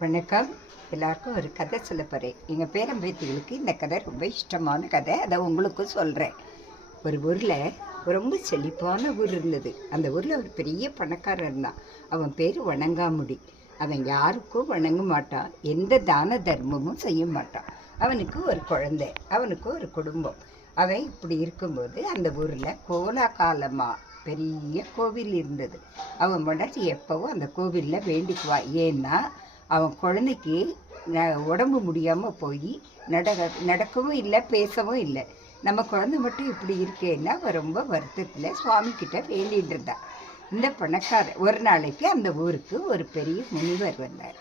வணக்கம். எல்லாருக்கும் ஒரு கதை சொல்ல போகிறேன். எங்கள் பேரம்பேத்திகளுக்கு இந்த கதை ரொம்ப இஷ்டமான கதை. அதை உங்களுக்கும் சொல்கிறேன். ஒரு ஊரில் ரொம்ப செழிப்பான ஊர் இருந்தது. அந்த ஊரில் ஒரு பெரிய பணக்காரன் இருந்தான். அவன் பேர் வணங்காமுடி. அவன் யாருக்கும் வணங்க மாட்டான், எந்த தான தர்மமும் செய்ய மாட்டான். அவனுக்கு ஒரு குழந்தை, அவனுக்கு ஒரு குடும்பம். அவன் இப்படி இருக்கும்போது அந்த ஊரில் கோலாகாலமாக பெரிய கோவில் இருந்தது. அவன் முன்னாடி எப்போவும் அந்த கோவிலில் வேண்டிக்குவான். ஏன்னா அவன் குழந்தைக்கு உடம்பு முடியாமல் போய் நடக்கவும் இல்லை, பேசவும் இல்லை. நம்ம குழந்தை மட்டும் இப்படி இருக்கேன்னா அவன் ரொம்ப வருத்தத்தில் சுவாமிக்கிட்ட வேண்டிகிட்டு இருந்தான். இந்த பணக்கார ஒரு நாளைக்கு அந்த ஊருக்கு ஒரு பெரிய முனிவர் வந்தார்.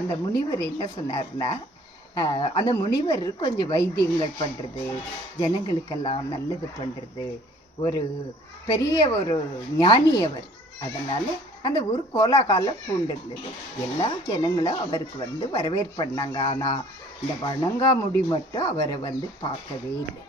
அந்த முனிவர் என்ன சொன்னார்னா, அந்த முனிவர் கொஞ்சம் வைத்தியங்கள் பண்ணுறது, ஜனங்களுக்கெல்லாம் நல்லது பண்ணுறது, ஒரு பெரிய ஒரு ஞானி அவர். அதனால் அந்த ஊர் கோலாகாலம் பூண்டிருந்தது. எல்லா ஜனங்களும் அவருக்கு வரவேற்பு பண்ணாங்க. ஆனால் இந்த வணங்காமுடி மட்டும் அவரை பார்க்கவே இல்லை.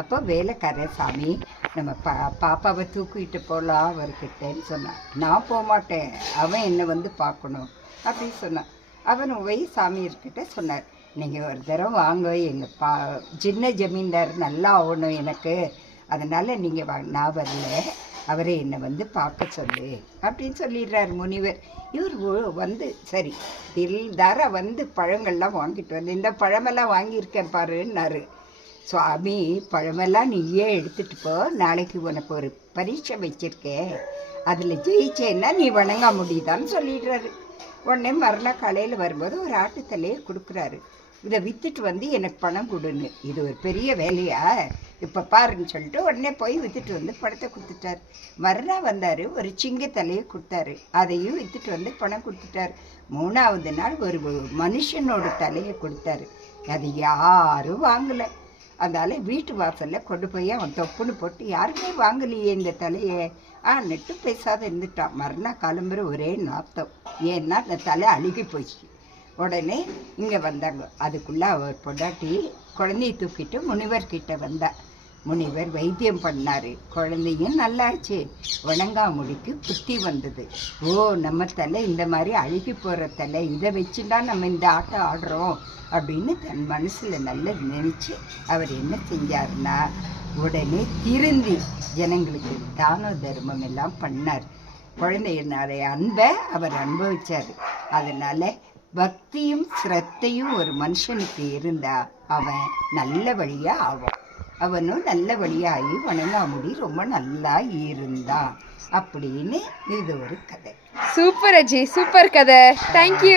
அப்போ வேலைக்காரர், சாமி நம்ம பாப்பாவை தூக்கிட்டு போகலாம் அவர்கிட்டன்னு சொன்னான். நான் போக மாட்டேன், அவன் என்னை பார்க்கணும் அப்படின்னு சொன்னான். அவன் போய் சாமியார்கிட்ட சொன்னார், நீங்கள் ஒரு தடவை வாங்க, எங்கள் சின்ன ஜமீன்தார் நல்லா ஆகணும் எனக்கு, அதனால் நீங்கள் நான் வரல, அவரை என்னை பார்க்க சொல்லு அப்படின்னு சொல்லிடுறார் முனிவர். இவர் சரி தில்தார பழங்கள்லாம் வாங்கிட்டு இந்த பழமெல்லாம் வாங்கியிருக்கேன் பாருன்னாரு. சுவாமி, பழமெல்லாம் நீயே எடுத்துகிட்டு போ, நாளைக்கு உனக்கு ஒரு பரீட்சை வச்சிருக்கேன், அதில் ஜெயிச்சேன்னா நீ வணங்க முடியுதான்னு சொல்லிடுறாரு. உடனே மறுநாள் காலையில் வரும்போது ஒரு ஆட்டுத்தலையை கொடுக்குறாரு. இதை விற்றுட்டு எனக்கு பணம் கொடுன்னு. இது ஒரு பெரிய வேலையா, இப்போ பாருன்னு சொல்லிட்டு உடனே போய் விற்றுட்டு பணத்தை கொடுத்துட்டார். மறுநாள் வந்தார், ஒரு சிங்கத்தலையை கொடுத்தாரு, அதையும் விற்றுட்டு பணம் கொடுத்துட்டார். மூணாவது நாள் ஒரு மனுஷனோட தலையை கொடுத்தாரு. அது யாரும் வாங்கலை. அதனால வீட்டு வாசலில் கொண்டு போய் அவன் தொப்புன்னு போட்டு, யாருமே வாங்கலையே இந்த தலையை நெட்டு பேசாத இருந்துட்டான். மறுநாள் கிளம்புற ஒரே நாத்தம். ஏன்னா அந்த தலை அழுகி போச்சு. உடனே இங்கே வந்தாங்க. அதுக்குள்ளே அவர் பொண்டாட்டி குழந்தைய தூக்கிட்டு முனிவர்கிட்ட வந்தார். முனிவர் வைத்தியம் பண்ணார். குழந்தையும் நல்லாச்சு. வணங்காமுடிக்கு புத்தி வந்தது. ஓ, நம்ம தலை இந்த மாதிரி அழுகி போகிற தலை, இதை வச்சுட்டா நம்ம இந்த ஆட்டம் ஆடுறோம் அப்படின்னு தன் மனசில் நல்லா நினச்சி அவர் என்ன செஞ்சார்னா, உடனே திருந்தி ஜனங்களுக்கு தான தர்மம் எல்லாம் பண்ணார். குழந்தையினுடைய அன்பை அவர் அனுபவித்தார். அதனால் பக்தியும் ஸ்ரத்தையும் ஒரு மனுஷனுக்கு இருந்தால் அவன் நல்ல வழியாக ஆவான். அவனும் நல்ல வழியாகி வணங்காமுடி ரொம்ப நல்லா இருந்தான் அப்படின்னு இது ஒரு கதை. சூப்பர் அஜய், சூப்பர் கதை. தேங்க்யூ.